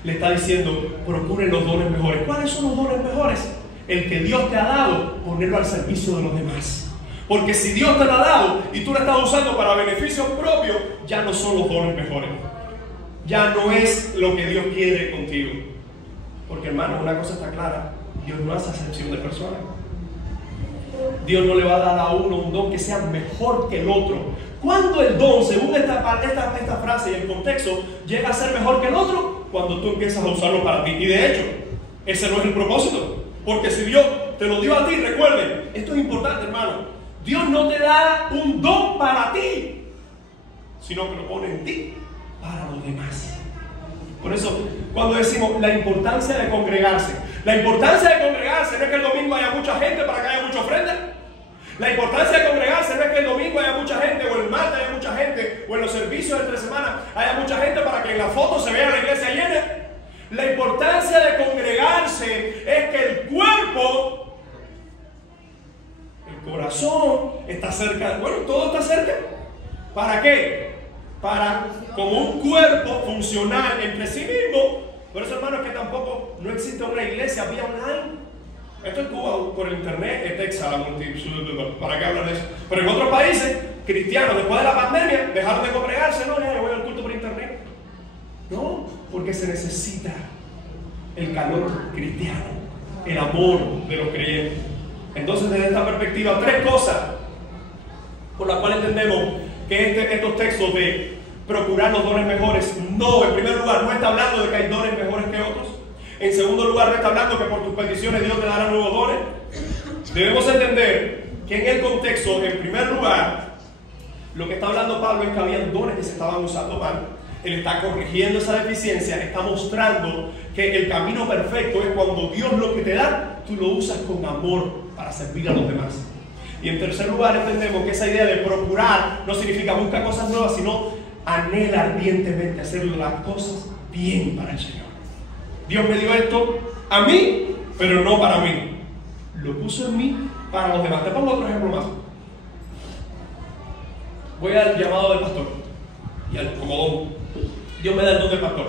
le está diciendo, procuren los dones mejores. ¿Cuáles son los dones mejores? El que Dios te ha dado, ponerlo al servicio de los demás. Porque si Dios te lo ha dado y tú lo estás usando para beneficio propio, ya no son los dones mejores. Ya no es lo que Dios quiere contigo. Porque, hermano, una cosa está clara: Dios no hace acepción de personas. Dios no le va a dar a uno un don que sea mejor que el otro. ¿Cuándo el don, según esta frase y el contexto, llega a ser mejor que el otro? Cuando tú empiezas a usarlo para ti. Y de hecho, ese no es el propósito. Porque si Dios te lo dio a ti, recuerden, esto es importante, hermano. Dios no te da un don para ti, sino que lo pone en ti para los demás. Por eso, cuando decimos la importancia de congregarse, la importancia de congregarse no es que el domingo haya mucha gente para que haya mucha ofrenda. La importancia de congregarse no es que el domingo haya mucha gente, o el martes haya mucha gente, o en los servicios de entre semana haya mucha gente para que en la foto se vea la iglesia llena. La importancia de congregarse es que el cuerpo, el corazón está cerca. Bueno, todo está cerca. ¿Para qué? Para, como un cuerpo funcional entre sí mismo. Por eso, hermanos, que tampoco no existe una iglesia vía online. Esto en Cuba, por el internet, es Texas, ¿para qué hablar de eso? Pero en otros países, cristianos, después de la pandemia, dejaron de congregarse. No, ya voy al culto por internet. No, porque se necesita el calor cristiano, el amor de los creyentes. Entonces, desde esta perspectiva, tres cosas por las cuales entendemos que estos textos de procurar los dones mejores, no, en primer lugar, no está hablando de que hay dones mejores que otros. En segundo lugar, no está hablando que por tus peticiones Dios te dará nuevos dones. Debemos entender que en el contexto, en primer lugar, lo que está hablando Pablo es que había dones que se estaban usando mal. Él está corrigiendo esa deficiencia, está mostrando que el camino perfecto es cuando Dios lo que te da, tú lo usas con amor para servir a los demás. Y en tercer lugar, entendemos que esa idea de procurar no significa buscar cosas nuevas, sino anhela ardientemente hacer las cosas bien para el Señor. Dios me dio esto a mí, pero no para mí. Lo puso en mí para los demás. Te pongo otro ejemplo más. Voy al llamado del pastor y al comodón. Dios me da el don del pastor.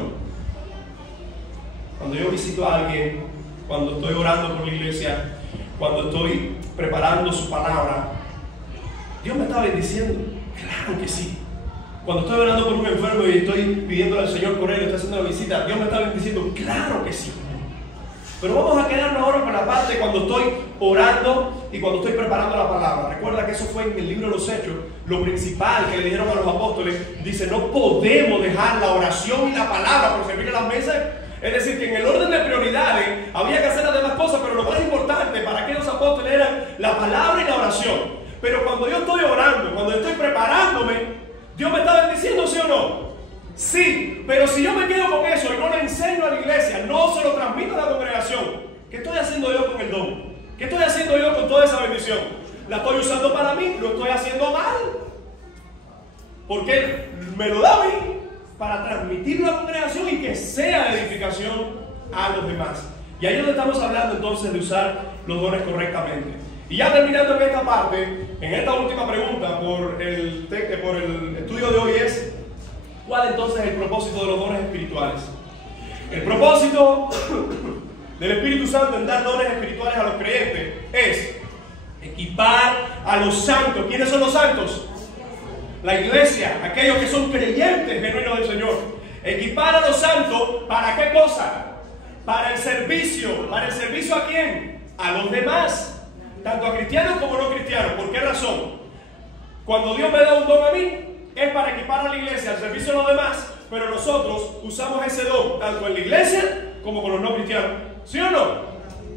Cuando yo visito a alguien, cuando estoy orando por la iglesia, cuando estoy preparando su palabra, Dios me está bendiciendo. Claro que sí. Cuando estoy orando por un enfermo y estoy pidiéndole al Señor por él, estoy haciendo la visita, Dios me está bendiciendo. Claro que sí. Pero vamos a quedarnos ahora con la parte de cuando estoy orando y cuando estoy preparando la palabra. Recuerda que eso fue en el libro de los Hechos. Lo principal que le dijeron a los apóstoles, dice, no podemos dejar la oración y la palabra por servir a las mesas. Es decir, que en el orden de prioridades había que hacer las demás cosas, pero lo más importante para aquellos apóstoles eran la palabra y la oración. Pero cuando yo estoy orando, cuando estoy preparándome, ¿Dios me está bendiciendo, sí o no? Sí, pero si yo me quedo con eso y no le enseño a la iglesia, no se lo transmito a la congregación, ¿qué estoy haciendo yo con el don? ¿Qué estoy haciendo yo con toda esa bendición? ¿La estoy usando para mí? ¿Lo estoy haciendo mal? Porque Él me lo da a mí para transmitirlo a la congregación y que sea de edificación a los demás. Y ahí es donde estamos hablando entonces de usar los dones correctamente. Y ya terminando en esta parte, en esta última pregunta por el estudio de hoy es, ¿cuál entonces es el propósito de los dones espirituales? El propósito del Espíritu Santo en dar dones espirituales a los creyentes es equipar a los santos. ¿Quiénes son los santos? La iglesia, aquellos que son creyentes genuinos del Señor. Equipar a los santos, ¿para qué cosa? Para el servicio. ¿Para el servicio a quién? A los demás. Tanto a cristianos como no cristianos. ¿Por qué razón? Cuando Dios me da un don a mí, es para equipar a la iglesia al servicio de los demás, pero nosotros usamos ese don tanto en la iglesia como con los no cristianos. ¿Sí o no?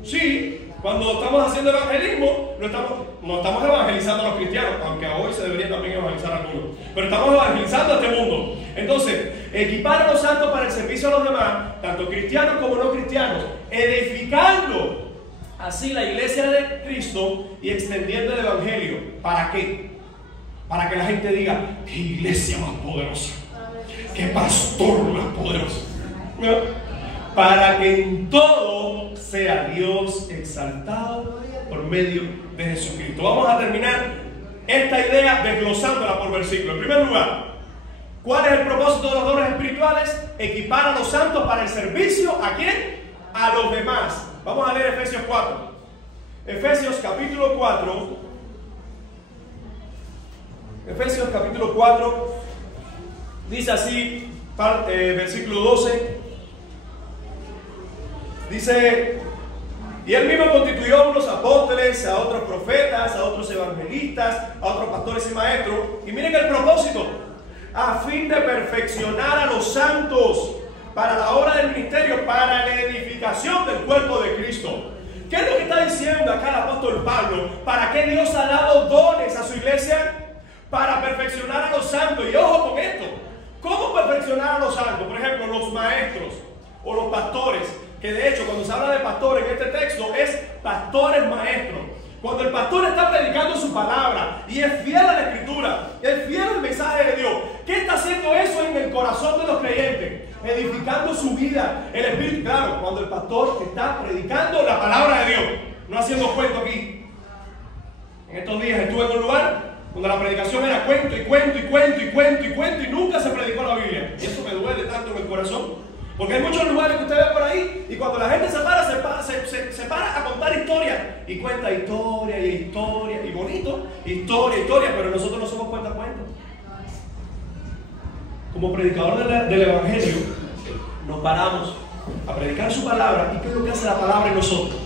Sí. Cuando estamos haciendo evangelismo, no estamos evangelizando a los cristianos, aunque hoy se debería también evangelizar a algunos, pero estamos evangelizando a este mundo. Entonces, equipar a los santos para el servicio a los demás, tanto cristianos como no cristianos, edificando así la iglesia de Cristo y extendiendo el evangelio. ¿Para qué? Para que la gente diga, qué iglesia más poderosa, qué pastor más poderoso. ¿No? Para que en todo sea Dios exaltado por medio de Jesucristo. Vamos a terminar esta idea desglosándola por versículo. En primer lugar, ¿Cuál es el propósito de los dones espirituales? Equipar a los santos para el servicio. ¿A quién? A los demás. Vamos a leer Efesios 4. Efesios capítulo 4. Efesios capítulo 4. Dice así, versículo 12. Dice: y él mismo constituyó a unos apóstoles, a otros profetas, a otros evangelistas, a otros pastores y maestros. Y miren el propósito: a fin de perfeccionar a los santos para la obra del ministerio, para la edificación del cuerpo de Cristo. ¿Qué es lo que está diciendo acá el apóstol Pablo? ¿Para qué Dios ha dado dones a su iglesia? Para perfeccionar a los santos. Y ojo con esto: ¿cómo perfeccionar a los santos? Por ejemplo, los maestros o los pastores, que de hecho cuando se habla de pastor en este texto es pastores maestros. Cuando el pastor está predicando su palabra y es fiel a la escritura, es fiel al mensaje de Dios, ¿qué está haciendo eso en el corazón de los creyentes? Edificando su vida, el espíritu. Claro, cuando el pastor está predicando la palabra de Dios, no haciendo cuento aquí. En estos días estuve en un lugar donde la predicación era cuento y cuento y cuento y cuento y cuento y nunca se predicó la Biblia. Y eso me duele tanto en el corazón. Porque hay muchos lugares que usted ve por ahí y cuando la gente se para a contar historias y cuenta historia y historia y bonito, historia, pero nosotros no somos cuentos. Como predicador del Evangelio, nos paramos a predicar su palabra. ¿Y qué es lo que hace la palabra en nosotros?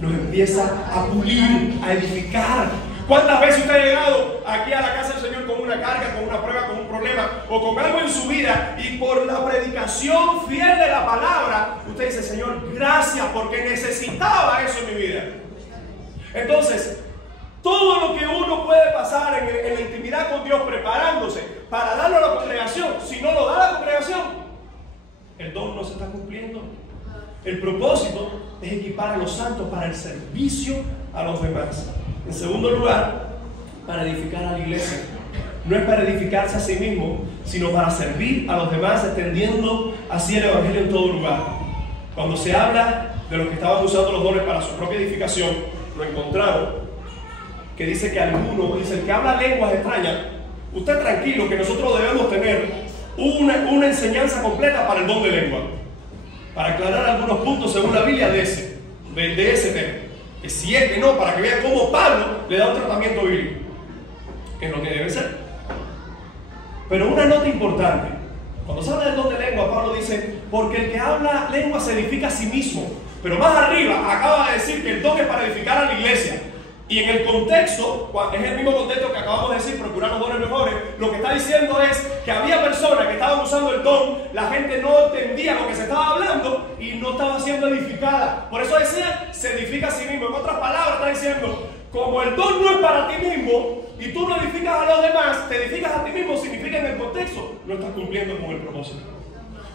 Nos empieza a pulir, a edificar. ¿Cuántas veces usted ha llegado aquí a la casa del Señor con una carga, con una prueba, con un problema o con algo en su vida, y por la predicación fiel de la palabra usted dice: Señor, gracias, porque necesitaba eso en mi vida? Entonces, todo lo que uno puede pasar en la intimidad con Dios, preparándose para darlo a la congregación, si no lo da a la congregación, el don no se está cumpliendo. El propósito es equipar a los santos para el servicio a los demás. En segundo lugar, para edificar a la iglesia. No es para edificarse a sí mismo, sino para servir a los demás, extendiendo así el evangelio en todo lugar. Cuando se habla de los que estaban usando los dones para su propia edificación, lo encontraron, que dice que algunos, dice: el que habla lenguas extrañas, usted tranquilo, que nosotros debemos tener una enseñanza completa para el don de lengua, para aclarar algunos puntos según la Biblia de ese tema. Que si es que no, para que vean cómo Pablo le da un tratamiento bíblico, que es lo que debe ser. Pero una nota importante: cuando se habla del don de lengua, Pablo dice: porque el que habla lengua se edifica a sí mismo. Pero más arriba acaba de decir que el don es para edificar a la iglesia. Y en el contexto, es el mismo contexto que acabamos de decir, procurar los dones mejores. Lo que está diciendo es que había personas que estaban usando el don, la gente no entendía lo que se estaba hablando y no estaba siendo edificada. Por eso decía: se edifica a sí mismo. En otras palabras, está diciendo: como el don no es para ti mismo y tú no edificas a los demás, te edificas a ti mismo, significa en el contexto no estás cumpliendo con el propósito.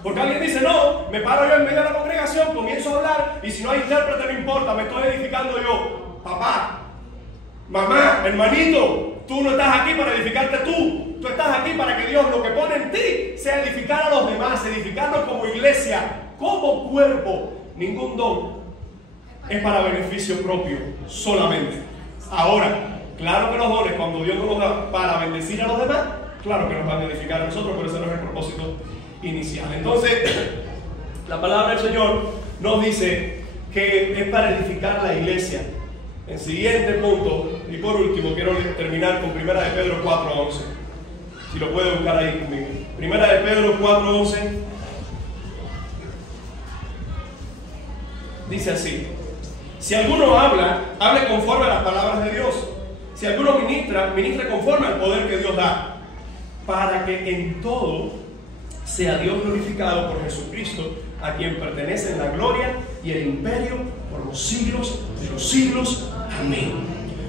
Porque alguien dice: no, me paro yo en medio de la congregación, comienzo a hablar y si no hay intérprete no importa, me estoy edificando yo. Papá, mamá, hermanito, tú no estás aquí para edificarte tú estás aquí para que Dios lo que pone en ti sea edificar a los demás, edificarnos como iglesia, como cuerpo. Ningún don es para beneficio propio solamente. Ahora, claro que los dones, cuando Dios nos los da para bendecir a los demás, claro que nos van a edificar a nosotros, pero ese no es el propósito inicial. Entonces, la palabra del Señor nos dice que es para edificar la iglesia. El siguiente punto, y por último, quiero terminar con 1 de Pedro 4:11. Si lo puede buscar ahí conmigo. 1 de Pedro 4:11 dice así: si alguno habla, hable conforme a las palabras de Dios. Si alguno ministra, ministre conforme al poder que Dios da, para que en todo sea Dios glorificado por Jesucristo, a quien pertenecen la gloria y el imperio por los siglos de los siglos. Amén.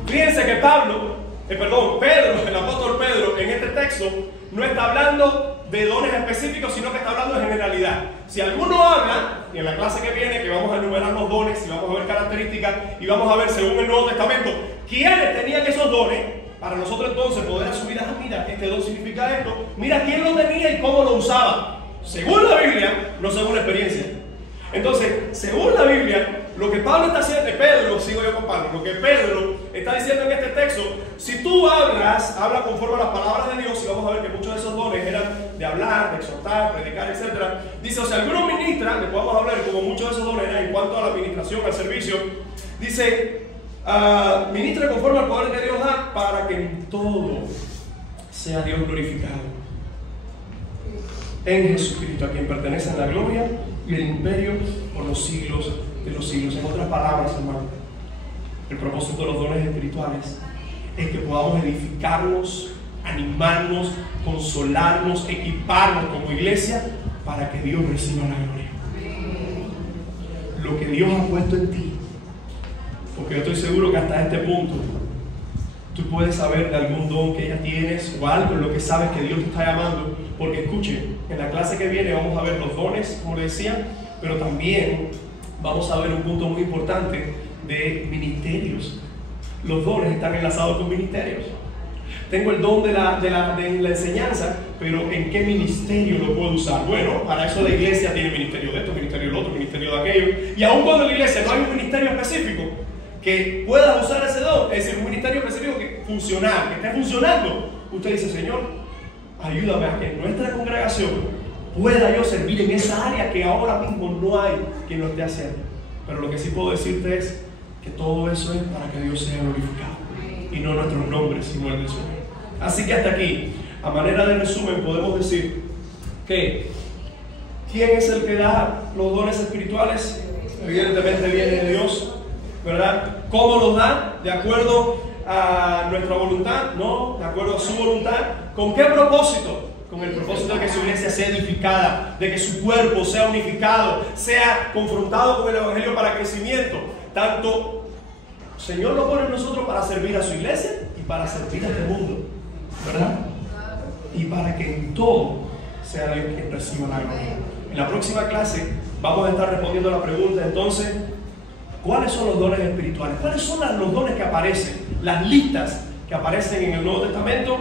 Fíjense que Pedro, el apóstol Pedro, en este texto no está hablando de dones específicos, sino que está hablando de generalidad. Si alguno habla, y en la clase que viene, que vamos a enumerar los dones y vamos a ver características y vamos a ver según el Nuevo Testamento quiénes tenían esos dones, para nosotros entonces poder asumir: mira, este don significa esto, mira quién lo tenía y cómo lo usaba, según la Biblia, no según la experiencia. Entonces, según la Biblia, lo que Pablo está haciendo, sigo yo con Pablo, lo que Pedro está diciendo en este texto: si tú habla conforme a las palabras de Dios, y vamos a ver que muchos de esos dones eran hablar, de exhortar, predicar, etc. Dice, o sea, algunos ministran, le podemos hablar como muchos de esos dones en cuanto a la administración, al servicio. Dice, ministra conforme al poder que Dios da para que en todo sea Dios glorificado en Jesucristo, a quien pertenecen la gloria y el imperio por los siglos de los siglos. En otras palabras, hermano, el propósito de los dones espirituales es que podamos edificarnos, animarnos, consolarnos, equiparnos como iglesia para que Dios reciba la gloria. Lo que Dios ha puesto en ti, porque yo estoy seguro que hasta este punto tú puedes saber de algún don que ya tienes o algo en lo que sabes que Dios te está llamando, porque escuche, en la clase que viene vamos a ver los dones, como le decía, pero también vamos a ver un punto muy importante de ministerios. Los dones están enlazados con ministerios. Tengo el don de la enseñanza, pero ¿en qué ministerio lo puedo usar? Bueno, para eso la iglesia tiene ministerio de esto, ministerio del otro, ministerio de aquello. Y aun cuando en la iglesia no hay un ministerio específico que pueda usar ese don, es decir, un ministerio específico que funcional, que esté funcionando, usted dice, Señor, ayúdame a que en nuestra congregación pueda yo servir en esa área que ahora mismo no hay quien lo esté haciendo. Pero lo que sí puedo decirte es que todo eso es para que Dios sea glorificado y no nuestros nombres, sino el del Señor. Así que hasta aquí, a manera de resumen, podemos decir que ¿quién es el que da los dones espirituales? Evidentemente viene de Dios, ¿verdad? ¿Cómo los da? ¿De acuerdo a nuestra voluntad? No, de acuerdo a su voluntad. ¿Con qué propósito? Con el propósito de que su iglesia sea edificada, de que su cuerpo sea unificado, sea confrontado con el evangelio para crecimiento. Tanto el Señor lo pone en nosotros para servir a su iglesia y para servir a este mundo, ¿verdad? Y para que en todo sea Dios quien reciba la gloria. En la próxima clase vamos a estar respondiendo a la pregunta, entonces, ¿cuáles son los dones espirituales? ¿Cuáles son los dones que aparecen? Las listas que aparecen en el Nuevo Testamento.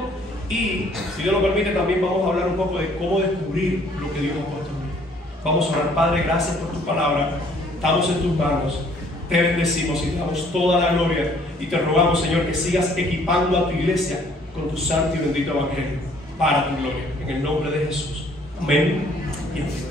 Y, si Dios lo permite, también vamos a hablar un poco de cómo descubrir lo que Dios ha puesto en mí. Vamos a orar. Padre, gracias por tu palabra. Estamos en tus manos. Te bendecimos y te damos toda la gloria. Y te rogamos, Señor, que sigas equipando a tu iglesia con tu santo y bendito evangelio para tu gloria. En el nombre de Jesús. Amén y amén.